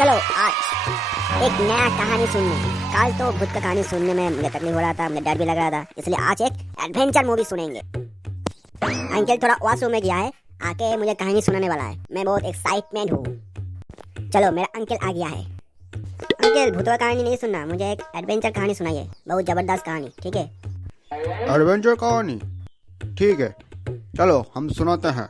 चलो आज एक नया कहानी सुनने। कल तो भूत का कहानी सुनने में मुझे तकलीफ हो रहा था, मुझे डर भी लग रहा था, इसलिए आज एक एडवेंचर मूवी सुनेंगे। अंकल थोड़ा वॉशरूम में गया है, आके मुझे कहानी सुनाने वाला है। मैं बहुत एक्साइटमेंट हूँ। चलो मेरा अंकल आ गया है। अंकल भूत का कहानी नहीं सुनना, मुझे एक एडवेंचर कहानी सुनाइए, बहुत जबरदस्त कहानी, ठीक है? एडवेंचर कहानी ठीक है, चलो हम सुनाते हैं।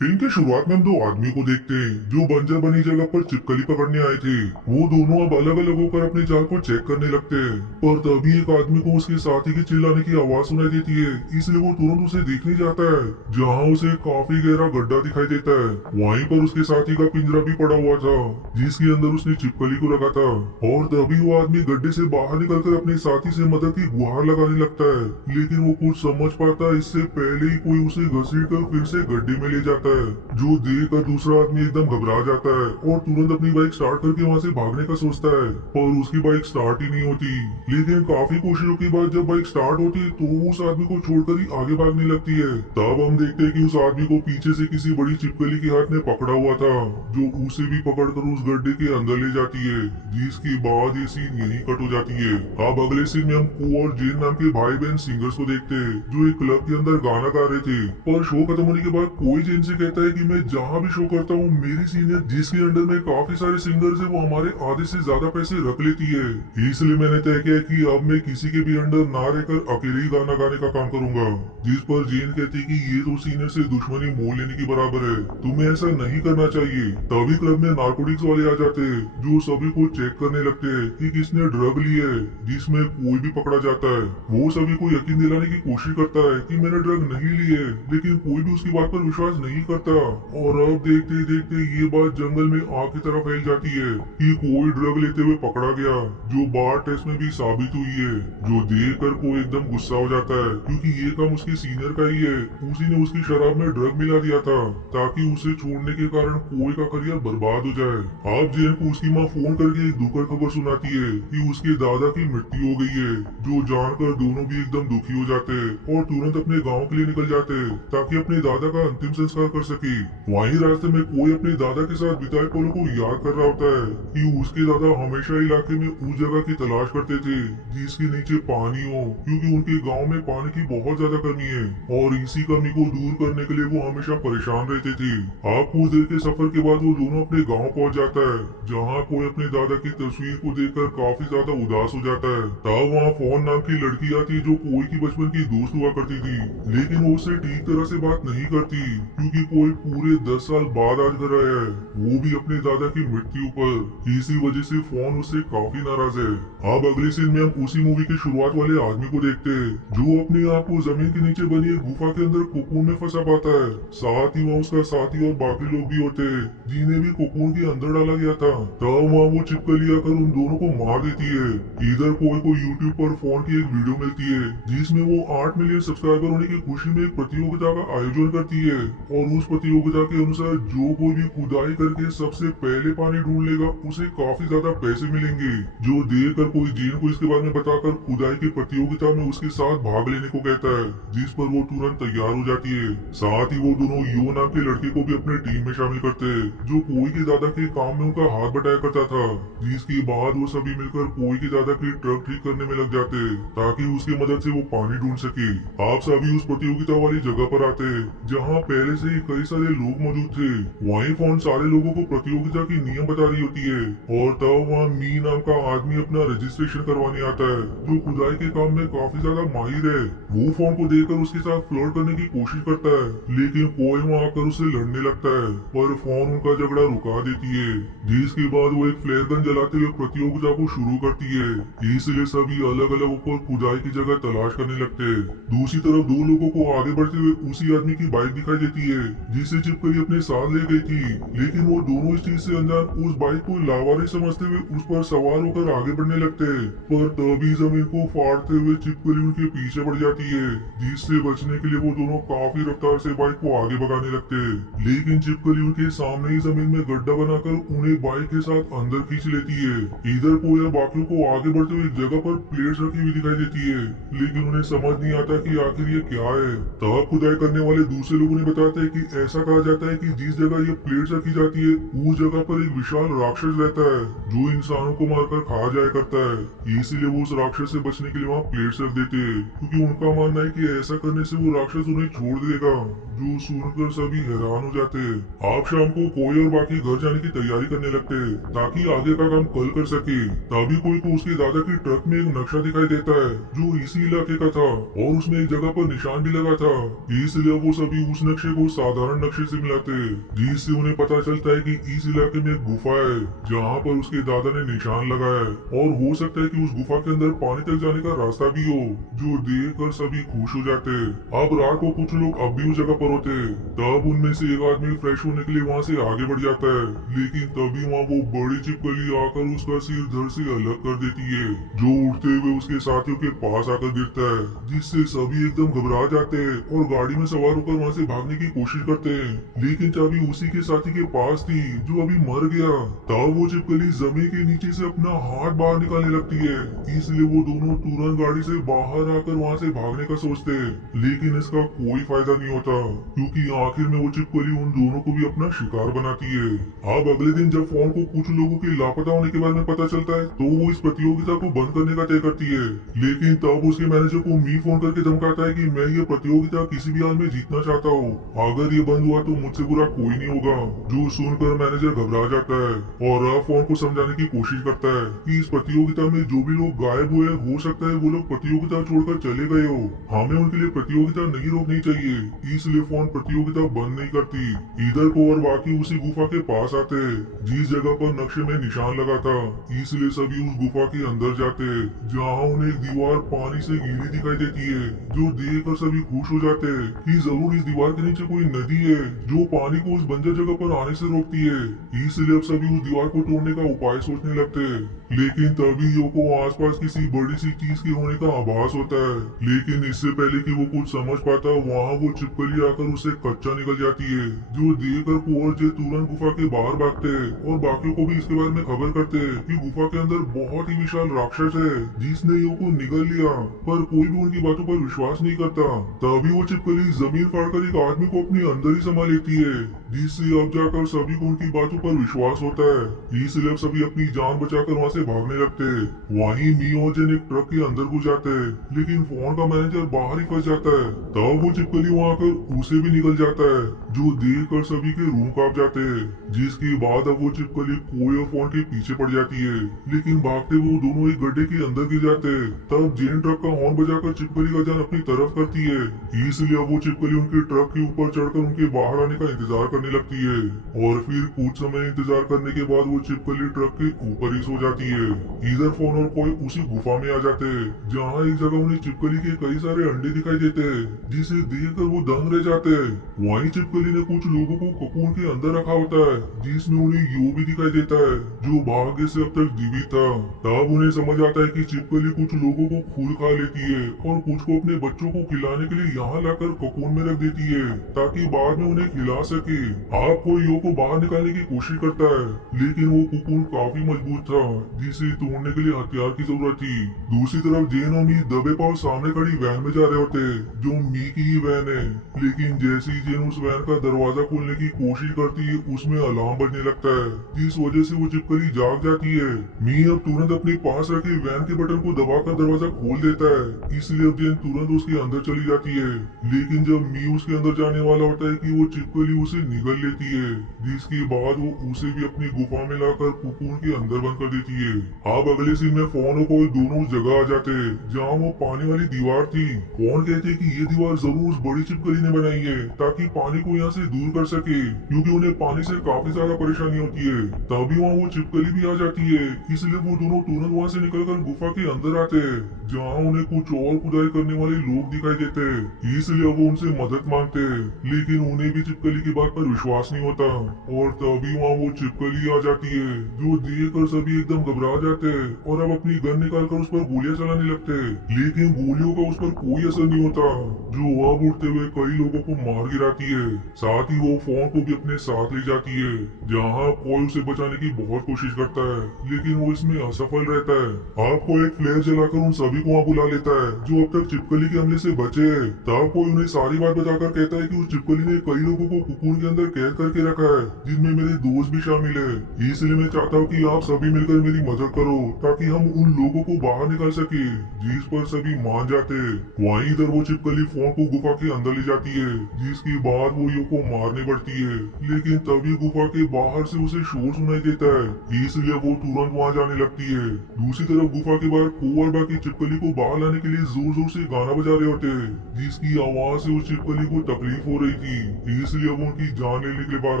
फिल्म की शुरुआत में हम दो आदमी को देखते हैं जो बंजर बनी जगह पर छिपकली पकड़ने आए थे। वो दोनों अब अलग अलग होकर अपने जाल को चेक करने लगते हैं, पर तभी एक आदमी को उसके साथी के चिल्लाने की आवाज सुनाई देती है, इसलिए वो तुरंत उसे देखने जाता है, जहाँ उसे काफी गहरा गड्ढा दिखाई देता है। वहीं पर उसके साथी का पिंजरा भी पड़ा हुआ था, जिसके अंदर उसने छिपकली को रखा था। और तभी वो आदमी गड्ढे से बाहर निकलकर अपने साथी से मदद की गुहार लगाने लगता है, लेकिन वो कुछ समझ पाता इससे पहले ही कोई उसे घसीट कर फिर से गड्ढे में ले जाता है, जो देखकर दूसरा आदमी एकदम घबरा जाता है और तुरंत अपनी बाइक स्टार्ट करके वहाँ से भागने का सोचता है, पर उसकी बाइक स्टार्ट ही नहीं होती। लेकिन काफी कोशिशों के बाद जब बाइक स्टार्ट होती है तो वो उस आदमी को छोड़कर ही आगे भागने लगती है। तब हम देखते हैं कि उस आदमी को पीछे से किसी बड़ी छिपकली के हाथ में पकड़ा हुआ था, जो उसे भी पकड़कर उस गड्ढे के अंदर ले जाती है, जिसके बाद ये सीन यहीं कट हो जाती है। अब अगले सीन में हम को और जेन नाम के भाई बहन सिंगर्स को देखते हैं, जो एक क्लब के अंदर गाना गा रहे थे। पर शो खत्म होने के बाद कोई जेन से कहता है कि मैं जहाँ भी शो करता हूँ मेरी सीनियर जिसके अंडर में काफी सारे सिंगर्स है वो हमारे आधे से ज्यादा पैसे रख लेती है, इसलिए मैंने तय किया कि अब मैं किसी के भी अंडर ना रहकर अकेले ही गाना गाने का काम करूंगा। जिस पर जेन कहती है कि ये तो सीनियर से दुश्मनी मोल लेने की बराबर है, तुम्हें ऐसा नहीं करना चाहिए। तभी क्लब में नार्कोटिक्स वाले आ जाते हैं, जो सभी को चेक करने लगते हैं कि किसने ड्रग ली है, जिसमें कोई भी पकड़ा जाता है। वो सभी को यकीन दिलाने की कोशिश करता है कि मैंने ड्रग नहीं ली है, लेकिन कोई भी उसकी बात पर विश्वास नहीं करता। और अब देखते देखते ये बात जंगल में आग की तरह फैल जाती है कि कोई ड्रग लेते हुए पकड़ा गया, जो बार टेस्ट में भी साबित हुई है, जो देखकर कोई एकदम गुस्सा हो जाता है, क्योंकि ये काम उसके सीनियर का ही है। उसी ने उसकी शराब में ड्रग मिला दिया था ताकि उसे छोड़ने के कारण कोई का करियर बर्बाद हो जाए। अब जेन को उसकी माँ फोन करके एक दुखद खबर सुनाती है कि उसके दादा की मृत्यु हो गई है, जो जानकर दोनों भी एकदम दुखी हो जाते हैं और तुरंत अपने गाँव के लिए निकल जाते हैं ताकि अपने दादा का अंतिम संस्कार कर सके। वहीं रास्ते में कोई अपने दादा के साथ बिताए पलों को याद कर रहा होता है कि उसके दादा हमेशा इलाके में उस जगह की तलाश करते थे जिसके नीचे पानी हो, क्योंकि उनके गांव में पानी की बहुत ज्यादा कमी है और इसी कमी को दूर करने के लिए वो हमेशा परेशान रहते थे। आप कुछ देर के सफर के बाद वो दोनों अपने गाँव पहुँच जाता है, जहाँ कोई अपने दादा की तस्वीर को देखकर काफी ज्यादा उदास हो जाता है। तब वहाँ फोन नाम की लड़की आती है, जो कोई की बचपन की दोस्त हुआ करती थी, लेकिन वो उससे ठीक तरह से बात नहीं करती, क्योंकि कोई पूरे 10 साल बाद आज घर आया है, वो भी अपने दादा की मृत्यु पर। इसी वजह से फोन उससे काफी नाराज है। अब अगले सीन में हम उसी मूवी के शुरुआत वाले आदमी को देखते हैं, जो अपने आप को जमीन के नीचे बनी एक गुफा के अंदर कोकून में फंसा पाता है। साथ ही वहाँ उसका साथी और बाकी लोग भी होते हैं, जिन्हें भी कोकून के अंदर डाला गया था। तब वहाँ वो छिपकली आकर उन दोनों को मार देती है। इधर कोई को यूट्यूब पर फोन की एक वीडियो मिलती है, जिसमें वो 8 मिलियन सब्सक्राइबर होने की खुशी में एक प्रतियोगिता का आयोजन करती है, और उस प्रतियोगिता के अनुसार जो कोई भी खुदाई करके सबसे पहले पानी ढूंढ लेगा उसे काफी ज्यादा पैसे मिलेंगे। जो देखकर कोई जेन को इसके बारे में बताकर खुदाई की प्रतियोगिता में उसके साथ भाग लेने को कहता है, जिस पर वो तुरंत तैयार हो जाती है। साथ ही वो दोनों यो नाम के लड़के को भी अपने टीम में शामिल करते हैं, जो कोई के दादा के काम में उनका हाथ बटाया करता था। जिसके बाद वो सभी मिलकर कोई के दादा की ट्रक ठीक करने में लग जाते हैं, ताकि उसकी मदद से वो पानी ढूंढ सके। आप सभी उस प्रतियोगिता वाली जगह पर आते हैं, जहाँ पहले से ही कई सारे लोग मौजूद थे। वहीं फोन सारे लोगों को प्रतियोगिता की नियम बता रही होती है, और तब वहाँ मी नाम का आदमी अपना रजिस्ट्रेशन करवाने आता है, जो खुदाई के काम में काफी ज्यादा माहिर है। वो फोन को देखकर उसके साथ फ्लर्ट करने की कोशिश करता है, लेकिन कोई वहाँ आकर उससे लड़ने लगता है, पर फोन उनका झगड़ा रुका देती है। जिसके बाद वो एक फ्लेयर गन जलाते हुए प्रतियोगिता को शुरू करती है, इसलिए सभी अलग अलग ऊपर खुदाई की जगह तलाश करने लगते हैं। दूसरी तरफ दो लोगों को आगे बढ़ते हुए उसी आदमी की बाइक दिखाई देती है, जिसे छिपकली अपने साथ ले गई थी, लेकिन वो दोनों इस चीज से अनजान उस बाइक को लावारिस समझते हुए उस पर सवार होकर आगे बढ़ने लगते हैं। पर तभी जमीन को फाड़ते हुए छिपकली उनके पीछे बढ़ जाती है, जिससे बचने के लिए वो दोनों काफी रफ्तार से बाइक को आगे भगाने लगते हैं। लेकिन छिपकली उनके सामने ही जमीन में गड्ढा बनाकर उन्हें बाइक के साथ अंदर खींच लेती है। इधर कोया बाकियों को आगे बढ़ते हुए एक जगह पर प्लेट्स रखी हुई दिखाई देती है, लेकिन उन्हें समझ नहीं आता कि आखिर ये क्या है। तब खुदाई करने वाले दूसरे लोगों ने बताते हैं कि ऐसा कहा जाता है कि जिस जगह ये प्लेट्स रखी जाती है उस जगह पर एक विशाल राक्षस रहता है जो इंसानों को मारकर खा जाया करता है। इसीलिए वो उस राक्षस से बचने के लिए वहाँ प्लेट्स रख देते हैं, क्योंकि उनका मानना है कि ऐसा करने से वो राक्षस उन्हें छोड़ देगा। जो सुनकर सभी हैरान हो जाते हैं। आप शाम को कोई और बाकी घर जाने की तैयारी करने लगते हैं ताकि आगे का काम कल कर सके। तभी कोई को उसके दादा की ट्रक में एक नक्शा दिखाई देता है जो इसी इलाके का था और उसमें एक जगह पर निशान भी लगा था। इसलिए वो सभी उस नक्शे को साधारण नक्शे से मिलाते हैं, जिससे उन्हें पता चलता है कि इस इलाके में एक गुफा है जहाँ पर उसके दादा ने निशान लगाया है और हो सकता है कि उस गुफा के अंदर पानी तक जाने का रास्ता भी हो, जो देख कर सभी खुश हो जाते हैं। अब रात को कुछ लोग अब भी उस जगह पर होते हैं। तब उनमें से एक आदमी फ्रेश होने के लिए वहाँ से आगे बढ़ जाता है, लेकिन तभी वहाँ वो बड़ी छिपकली आकर उसका सिर धड़ से अलग कर देती है, जो उठते हुए उसके साथियों के पास आकर गिरता है, जिससे सभी एकदम घबरा जाते हैं और गाड़ी में सवार होकर वहाँ से भागने की कोशिश करते हैं। लेकिन चाबी उसी के साथी के पास थी जो अभी मर गया। तब वो छिपकली जमीन के नीचे से अपना हाथ बाहर निकालने लगती है, इसलिए वो दोनों तुरंत गाड़ी से बाहर आकर वहाँ से भागने का सोचते हैं, लेकिन इसका कोई फायदा नहीं होता, क्योंकि आखिर में वो छिपकली उन दोनों को भी अपना शिकार बनाती है। अब अगले दिन जब फोन को कुछ लोगों के लापता होने के बारे में पता चलता है तो वो इस प्रतियोगिता को बंद करने का तय करती है, लेकिन तब उसके मैनेजर को मी फोन करके धमकाता है कि मैं ये प्रतियोगिता किसी भी हाल में जीतना चाहता हूँ, अगर ये बंद हुआ तो मुझसे बुरा कोई नहीं होगा। जो सुनकर मैनेजर घबरा जाता है और अब फोन को समझाने की कोशिश करता है कि इस प्रतियोगिता में जो भी लोग गायब हुए हो सकता है वो लोग प्रतियोगिता छोड़कर चले गए हो, हमें उनके लिए प्रतियोगिता नहीं रोकनी चाहिए, इसलिए फोन प्रतियोगिता बंद नहीं करती। इधर को और बाकी उसी गुफा के पास आते हैं जिस जगह पर नक्शे में निशान लगा था, इसलिए सभी उस गुफा के अंदर जाते हैं, जहाँ उन्हें एक दीवार पानी से गीली दिखाई देती है, जो देखकर सभी खुश हो जाते हैं कि जरूर इस दीवार के नीचे कोई नदी है जो पानी को उस बंजर जगह पर आने से रोकती है। इसलिए अब सभी उस दीवार को तोड़ने का उपाय सोचने लगते हैं, लेकिन तभी योको आसपास किसी बड़ी सी चीज के होने का आभास होता है, लेकिन इससे पहले कि वो कुछ समझ पाता वहाँ वो छिपकली आकर उसे कच्चा निकल जाती है, जो देखकर कुंवर जे तुरंत गुफा के बाहर भागते हैं और बाकियों को भी इसके बारे में खबर करते हैं कि गुफा के अंदर बहुत ही विशाल राक्षस है जिसने योको निगल लिया, पर कोई भी उनकी बातों पर विश्वास नहीं करता। तभी वो छिपकली जमीन फाड़कर एक आदमी को अपने अंदर ही समा लेती है, जिससे अब जाकर सभी को उनकी बातों पर विश्वास होता है। इसलिए अब सभी अपनी जान बचाकर वहाँ से भागने लगते हैं। वहीं मी और जेन एक ट्रक के अंदर घुस जाते हैं, लेकिन फोन का मैनेजर बाहर ही फंस जाता है। तब वो छिपकली वहाँ आकर उसे भी निकल जाता है, जो देख कर सभी के रूह कांप जाते हैं, जिसके बाद अब वो छिपकली कोई और फोन के पीछे पड़ जाती है, लेकिन भागते वो दोनों एक गड्ढे के अंदर गिर जाते हैं। तब जेन ट्रक का हॉर्न बजाकर छिपकली का ध्यान अपनी तरफ करती है, इसलिए अब वो छिपकली उनके ट्रक के ऊपर चढ़कर उनके बाहर आने का इंतजार करने लगती है, और फिर कुछ समय इंतजार करने के बाद वो छिपकली ट्रक के ऊपर ही सो जाती है। इधर फोन और कोई उसी गुफा में आ जाते हैं, जहाँ एक जगह उन्हें छिपकली के कई सारे अंडे दिखाई देते हैं, जिसे देखकर वो दंग रह जाते हैं। वहीं छिपकली ने कुछ लोगों को ककून के अंदर रखा होता है, जिसमें उन्हें यो भी दिखाई देता है जो भाग्य से अब तक जीवित था। तब उन्हें समझ आता है कि छिपकली कुछ लोगों को खुद खा लेती है और कुछ को अपने बच्चों को खिलाने के लिए यहाँ लाकर ककून में रख देती है, ताकि बाद में उन्हें खिला सके। आप कोई यो को बाहर निकालने की कोशिश करता है, लेकिन वो कुकुन काफी मजबूत था, जिसे तोड़ने के लिए हथियार की जरूरत थी। दूसरी तरफ जेन और मी दबे पांव सामने खड़ी वैन में जा रहे होते, जो मी की ही वैन है, लेकिन जैसे ही जेन उस वैन का दरवाजा खोलने की कोशिश करती है, उसमें अलार्म बजने लगता है, जिस वजह से वो छिपकली जाग जाती है। मी अब तुरंत अपने पास रखे वैन के बटन को दबाकर दरवाजा खोल देता है, इसलिए अब जेन तुरंत उसके अंदर चली जाती है, लेकिन जब मी उसके अंदर जाने वाला होता है कि वो छिपकली उसे निगल लेती है, जिसके बाद वो उसे भी अपनी गुफा में लाकर कुकुन के अंदर बंद कर देती है। अब अगले सीन में फोन और कोई दोनों उस जगह आ जाते हैं जहाँ वो पानी वाली दीवार थी। फोन कहते हैं कि ये दीवार जरूर उस बड़ी छिपकली ने बनाई है ताकि पानी को यहाँ से दूर कर सके, क्योंकि उन्हें पानी से काफी ज्यादा परेशानी होती है। तभी वहाँ वो छिपकली भी आ जाती है, इसलिए वो दोनों तुरंत वहाँ से निकलकर गुफा के अंदर आते हैं, जहाँ उन्हें कुछ और खुदाई करने वाले लोग दिखाई देते हैं, इसलिए वो उनसे मदद मांगते हैं, लेकिन उन्हें भी छिपकली की बात पर विश्वास नहीं होता। और तभी वहाँ वो छिपकली आ जाती है, जो देखकर सभी एकदम घबरा जाते हैं और अब अपनी गन निकालकर उस पर गोलियां चलाने लगते हैं, लेकिन गोलियों का उस पर कोई असर नहीं होता, जो अब उड़ते हुए कई लोगों को मार गिराती है। साथ ही वो फोन को भी अपने साथ ले जाती है, जहाँ कोई उसे बचाने की बहुत कोशिश करता है, लेकिन वो इसमें असफल रहता है। आपको एक फ्लेयर जलाकर उन सभी को वहाँ बुला लेता है जो अब तक छिपकली के हमले से बचे हैं। तब कोई उन्हें सारी बात बताकर कहता है कि उस चिपकली ने कई लोगों को कुकून के अंदर कैद करके रखा है, जिनमें मेरे दोस्त भी शामिल है। इसलिए मैं चाहता हूँ कि आप सभी मिलकर मेरी मदद करो ताकि हम उन लोगों को बाहर निकाल सके। जिस पर सभी मान जाते हैं। वहीं इधर वो चिपकली फोन को गुफा के अंदर ले जाती है, जिसके बाद वो यो को मारने पड़ती है। लेकिन तभी गुफा के बाहर से उसे शोर सुनाई देता है, इसलिए वो तुरंत वहाँ जाने लगती है। दूसरी तरफ गुफा के बाहर को और बाकी चिपकली को बाहर लाने के लिए जोर जोर से गाना बजा रहे होते हैं, जिसकी आवाज से उस चिपकली को तकलीफ हो रही थी, इसलिए वो उनकी जान लेने के लिए बाहर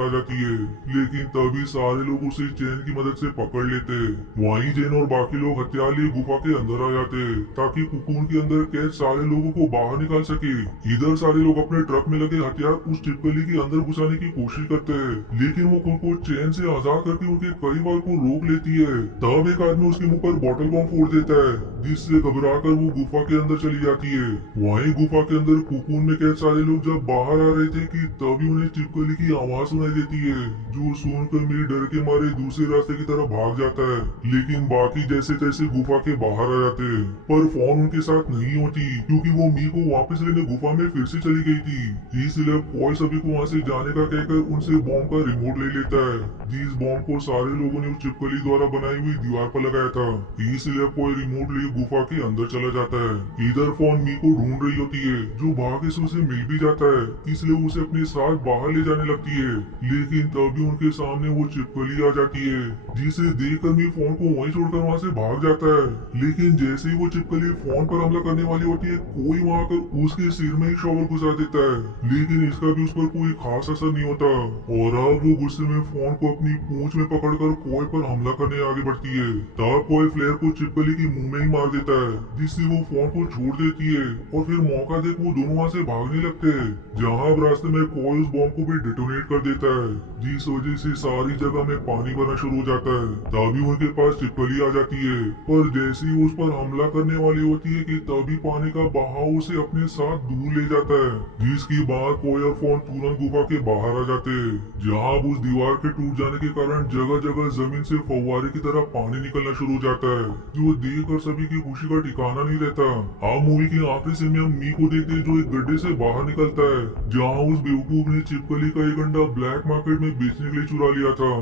आ जाती है। लेकिन तभी सारे लोग उसे चैन की मदद से पकड़ लेते। वहीं जेन और बाकी लोग हथियार लिए गुफा के अंदर आ जाते ताकि कुकून के अंदर कैद सारे लोगों को बाहर निकाल सके। इधर सारे लोग अपने ट्रक में लगे हथियार उस चिपकली के अंदर घुसाने की कोशिश करते हैं, लेकिन वो खुद को चैन से आजाद करके उनके कई बार को रोक लेती है। तब एक आदमी उसके मुंह पर बॉटल बम फोड़ देता है, जिससे घबराकर वो गुफा के अंदर चली जाती है। वहीं गुफा के अंदर कुकून में कैद सारे लोग जब बाहर आ रहे थे कि तभी उन्हें चिपकली की आवाज सुनाई देती है, जो सुनकर मेरे डर के मारे दूसरे रास्ते की तरफ भाग जाता है। लेकिन बाकी जैसे तैसे गुफा के बाहर आ जाते हैं, पर फोन उनके साथ नहीं होती क्योंकि वो मी को वापस लेने गुफा में फिर से चली गई थी। इसलिए पॉल सभी को वहाँ से जाने का कहकर उनसे बॉम्ब का रिमोट ले लेता है, जिस बॉम्ब को सारे लोगों ने उस चिपकली द्वारा बनाई हुई दीवार पर लगाया था। इसलिए पॉल रिमोट लिए गुफा के अंदर चला जाता है। इधर फोन मी को ढूंढ रही होती है, जो भाग्य से उसे मिल भी जाता है, इसलिए उसे अपने साथ बाहर ले जाने लगती है। लेकिन तभी उनके सामने वो चिपकली आ जाती है, जिसे देखकर मी फोन को वहीं छोड़कर वहाँ से भाग जाता है। लेकिन जैसे ही वो चिपकली फोन पर हमला करने वाली होती है, कोई वहाँ आकर उसके सिर में ही शॉवर घुसा देता है, लेकिन इसका भी उस पर कोई खास असर नहीं होता। और अब वो गुस्से में फोन को अपनी पूंछ में पकड़कर कोई पर हमला करने आगे बढ़ती है। तब कोई फ्लेयर को चिपकली की मुंह में ही मार देता है, जिससे वो फोन को छोड़ देती है और फिर मौका देख वो दोनों वहाँ से भागने लगते हैं। जहाँ अब रास्ते में कोई उस बॉम्ब को भी डिटोनेट कर देता है, जिस वजह से सारी जगह में पानी भरना शुरू हो जाता है। तभी उनके पास चिपकली आ जाती है, पर जैसे ही उस पर हमला करने वाली होती है कि तभी पानी का बहाव उसे अपने साथ दूर ले जाता है, जिसकी बाद कोई और फोन तुरंत गुफा के बाहर आ जाते हैं। जहाँ अब उस दीवार के टूट जाने के कारण जगह जगह जमीन से फव्वारे की तरह पानी निकलना शुरू हो जाता है, जो देखकर सभी की खुशी का ठिकाना नहीं रहता। आप मूवी के आखिरी सीन में हम मी को देखते हैं, जो एक गड्ढे से बाहर निकलता है, जहाँ उस बेवकूफ ने चिपकली का एक अंडा ब्लैक मार्केट में बेचने के लिए चुरा लिया था।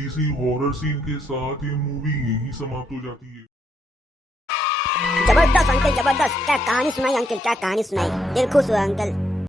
इसी हॉरर सीन के साथ ये मूवी यही समाप्त हो जाती है। जबरदस्त अंकल, जबरदस्त। क्या कहानी सुनाई अंकल, क्या कहानी सुनाई, दिल खुश हुआ अंकल।